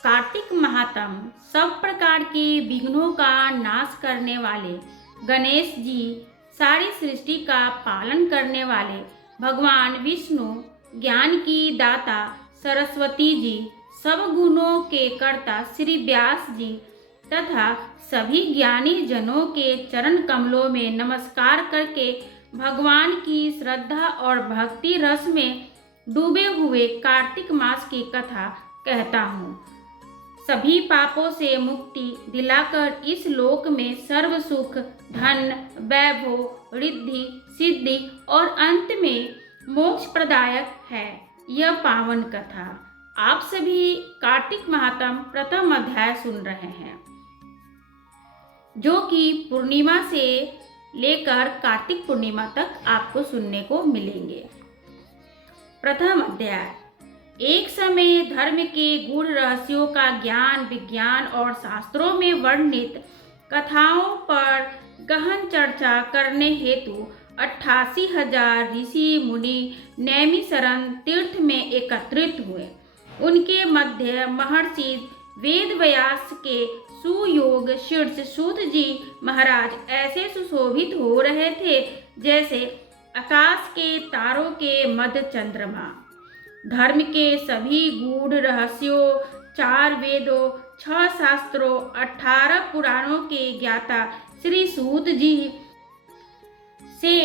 कार्तिक महात्म सब प्रकार के विघ्नों का नाश करने वाले गणेश जी, सारी सृष्टि का पालन करने वाले भगवान विष्णु, ज्ञान की दाता सरस्वती जी, सब गुणों के कर्ता श्री व्यास जी तथा सभी ज्ञानी जनों के चरण कमलों में नमस्कार करके भगवान की श्रद्धा और भक्ति रस में डूबे हुए कार्तिक मास की कथा कहता हूँ। सभी पापों से मुक्ति दिलाकर इस लोक में सर्व सुख, धन, वैभव, रिद्धि, सिद्धि और अंत में मोक्ष प्रदायक है यह पावन कथा। आप सभी कार्तिक महात्म प्रथम अध्याय सुन रहे हैं, जो कि पूर्णिमा से लेकर कार्तिक पूर्णिमा तक आपको सुनने को मिलेंगे। प्रथम अध्याय। एक समय धर्म के गूढ़ रहस्यों का ज्ञान, विज्ञान और शास्त्रों में वर्णित कथाओं पर गहन चर्चा करने हेतु 88,000 ऋषि मुनि नैमिषारण्य तीर्थ में एकत्रित हुए। उनके मध्य महर्षि वेदव्यास के सुयोग शीर्ष सूत जी महाराज ऐसे सुशोभित हो रहे थे जैसे आकाश के तारों के मध्य चंद्रमा। धर्म के सभी गूढ़ रहस्यों, 4 वेदों, 6 शास्त्रों, 18 पुराणों के ज्ञाता श्री सूत जी से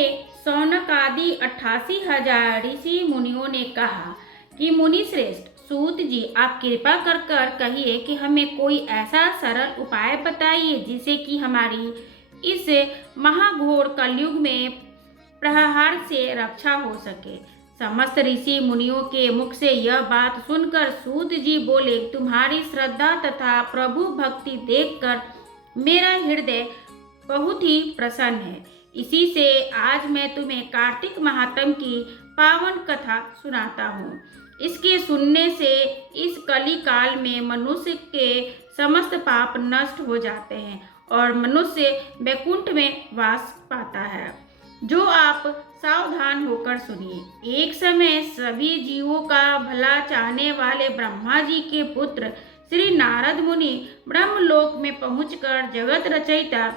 शौनक आदि 88,000 ऋषि मुनियों ने कहा कि मुनि श्रेष्ठ सूत जी, आप कृपा कर कहिए कि हमें कोई ऐसा सरल उपाय बताइए जिससे कि हमारी इस महाघोर कलयुग में प्रहार से रक्षा हो सके। समस्त ऋषि मुनियों के मुख से यह बात सुनकर सूत जी बोले, तुम्हारी श्रद्धा तथा प्रभु भक्ति देखकर मेरा हृदय बहुत ही प्रसन्न है। इसी से आज मैं तुम्हें कार्तिक महात्म की पावन कथा सुनाता हूँ। इसके सुनने से इस कली काल में मनुष्य के समस्त पाप नष्ट हो जाते हैं और मनुष्य वैकुंठ में वास पाता है। जो आप सावधान होकर सुनिए। एक समय सभी जीवों का भला चाहने वाले ब्रह्मा जी के पुत्र श्री नारद मुनि ब्रह्मलोक में पहुंचकर जगत रचयिता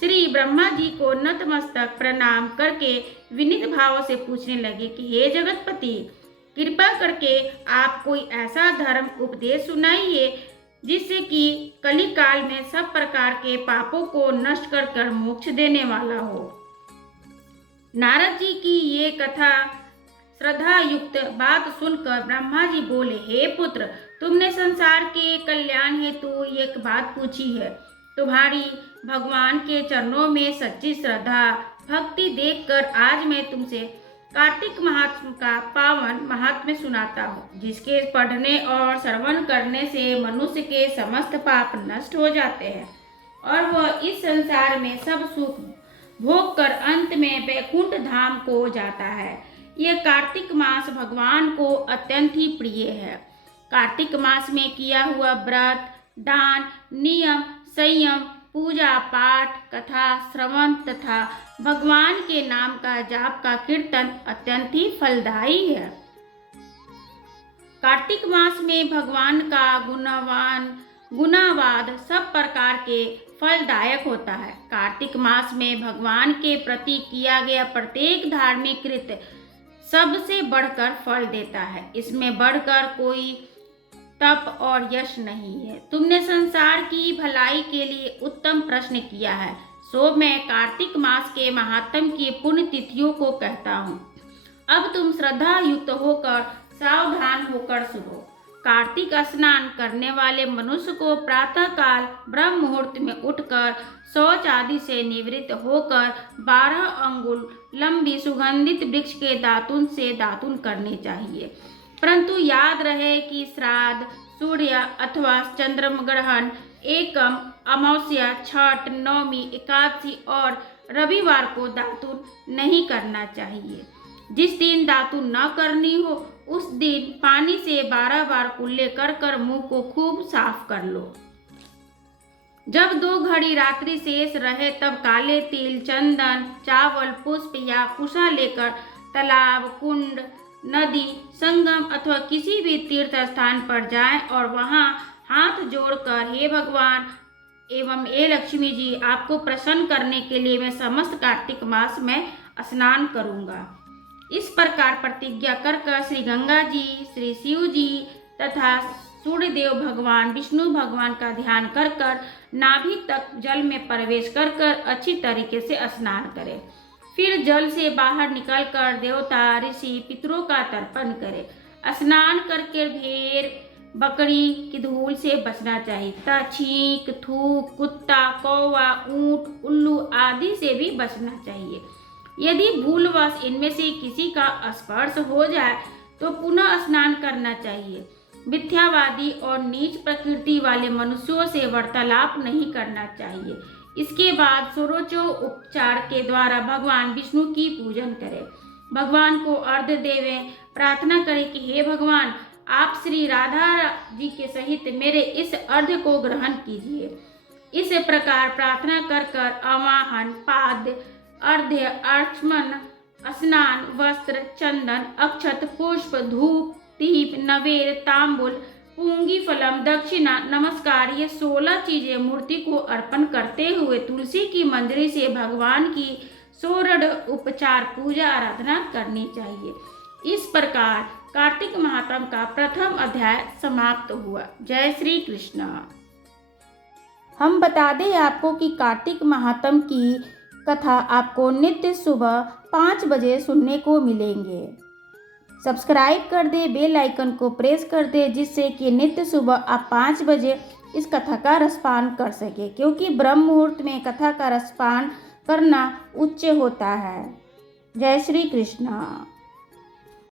श्री ब्रह्मा जी को नतमस्तक प्रणाम करके विनीत भाव से पूछने लगे कि हे जगतपति, कृपा करके आप कोई ऐसा धर्म उपदेश सुनाइए जिससे कि कली काल में सब प्रकार के पापों को नष्ट कर मोक्ष देने वाला हो। नारद जी की ये कथा श्रद्धा युक्त बात सुनकर ब्रह्मा जी बोले, हे पुत्र, तुमने संसार के कल्याण हेतु एक बात पूछी है। तुम्हारी भगवान के चरणों में सच्ची श्रद्धा भक्ति देखकर आज मैं तुमसे कार्तिक महात्म का पावन महात्म्य सुनाता हूँ, जिसके पढ़ने और श्रवण करने से मनुष्य के समस्त पाप नष्ट हो जाते हैं और वह इस संसार में सब सुख भोग कर अंत में वैकुंठ धाम को जाता है। यह कार्तिक मास भगवान को अत्यंत ही प्रिय है। कार्तिक मास में किया हुआ व्रत, दान, नियम, संयम, पूजा पाठ, कथा श्रवण तथा भगवान के नाम का जाप का कीर्तन अत्यंत ही फलदायी है। कार्तिक मास में भगवान का गुणवाद सब प्रकार के फलदायक होता है। कार्तिक मास में भगवान के प्रति किया गया प्रत्येक धार्मिक कृत्य सबसे बढ़कर फल देता है। इसमें बढ़कर कोई तप और यश नहीं है। तुमने संसार की भलाई के लिए उत्तम प्रश्न किया है, सो मैं कार्तिक मास के महात्म की पुण्य तिथियों को कहता हूँ। अब तुम श्रद्धा युक्त होकर सावधान होकर सुनो। कार्तिक स्नान करने वाले मनुष्य को प्रातः काल ब्रह्म मुहूर्त में उठकर शौच आदि से निवृत्त होकर 12 अंगुल लंबी सुगंधित वृक्ष के दातुन से दातुन करनी चाहिए। परंतु याद रहे कि श्राद्ध, सूर्य अथवा चंद्रमा ग्रहण, एकम, अमावस्या, छठ, नवमी, एकादशी और रविवार को दातुन नहीं करना चाहिए। जिस दिन दातुन न करनी हो उस दिन पानी से 12 बार कुल्ले कर मुंह को खूब साफ कर लो। जब 2 घड़ी रात्रि शेष रहे तब काले तिल, चंदन, चावल, पुष्प या कुशा लेकर तालाब, कुंड, नदी, संगम अथवा किसी भी तीर्थ स्थान पर जाएं और वहां हाथ जोड़कर हे भगवान एवं हे लक्ष्मी जी, आपको प्रसन्न करने के लिए मैं समस्त कार्तिक मास में स्नान करूंगा। इस प्रकार प्रतिज्ञा कर श्री गंगा जी, श्री शिव जी तथा सूर्यदेव भगवान विष्णु भगवान का ध्यान कर नाभि तक जल में प्रवेश कर अच्छी तरीके से स्नान करें। फिर जल से बाहर निकलकर देवता, ऋषि, पितरों का तर्पण करें। स्नान करके भेड़, बकरी की धूल से बचना चाहिए तथा छींक, थूक, कुत्ता, कौवा, ऊंट, उल्लू आदि से भी बचना चाहिए। यदि भूलवश इनमें से किसी का स्पर्श हो जाए तो पुनः स्नान करना चाहिए। मिथ्यावादी और नीच प्रकृति वाले मनुष्यों से वार्तालाप नहीं करना चाहिए। इसके बाद षोडशोपचार के द्वारा भगवान विष्णु की पूजन करें। भगवान को अर्घ्य देवें। प्रार्थना करें कि हे भगवान, आप श्री राधा जी के सहित मेरे इस अर्घ्य को ग्रहण कीजिए। इस प्रकार प्रार्थना कर आवाहन, पाद्य, अर्घ्य, आचमन, स्नान, वस्त्र, चंदन, अक्षत, पुष्प, धूप, दीप, नवेद, तांबुल, पूंगी फलम, दक्षिणा, नमस्कार, ये 16 चीजें मूर्ति को अर्पण करते हुए तुलसी की मंजरी से भगवान की षोडशोपचार पूजा आराधना करनी चाहिए। इस प्रकार कार्तिक महात्म का प्रथम अध्याय समाप्त हुआ। जय श्री कृष्ण। हम बता दें आपको कि कार्तिक महात्म की कथा आपको नित्य सुबह 5 बजे सुनने को मिलेंगे। सब्सक्राइब कर दे, बेल आइकन को प्रेस कर दे, जिससे कि नित्य सुबह आप 5 बजे इस कथा का रसपान कर सके, क्योंकि ब्रह्म मुहूर्त में कथा का रसपान करना उच्च होता है। जय श्री कृष्ण।